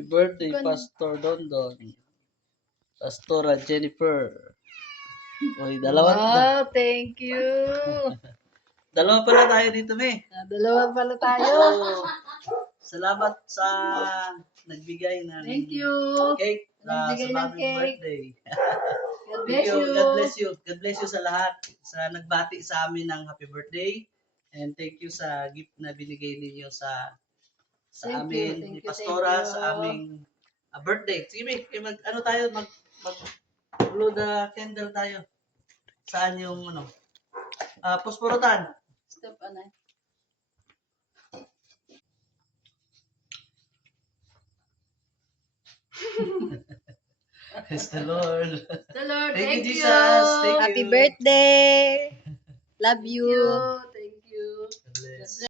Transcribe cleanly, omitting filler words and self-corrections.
Happy birthday, Pastor Dondon. Pastora Jennifer. Uy, Wow, thank you. dalawa pala tayo dito, me. Dalawa pala tayo. So, salamat sa nagbigay ng Thank you. cake Nagbigay sa ng aming cake. birthday. God Thank bless you. you. God bless you. God bless you sa lahat. Sa nagbati sa amin ng happy birthday. And thank you sa gift na binigay ninyo sa Thank amin you, ni thank you, Pastora thank you. sa aming birthday. Sige, Mick, ano tayo blow the candle tayo. Saan yung pusporotan? Stop, anay. Praise the Lord. The Lord, Thank you, thank you. Jesus. Thank Happy you. birthday. Love Thank you. you.